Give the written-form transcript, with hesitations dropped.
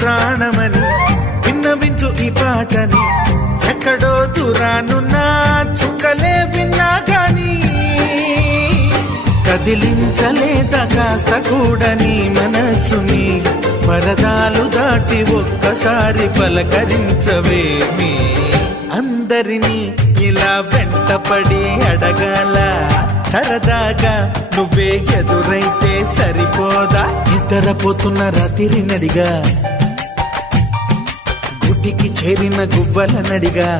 ప్రాణమని విన్నవించు ఈ పాటని ఎక్కడో దూరానున్నా చుక్కలే విన్నా గాని కదిలించలేదా కాస్త కూడా నీ మనసుని పరదాలు దాటి ఒక్కసారి పలకరించవేమి అందరినీ ఇలా వెంటపడి అడగాల సరదాగా నువ్వే ఎదురైతే సరిపోదా నిద్రపోతున్న రాత్రి నడిగా గుడికి చేరిన గువ్వల నడిగా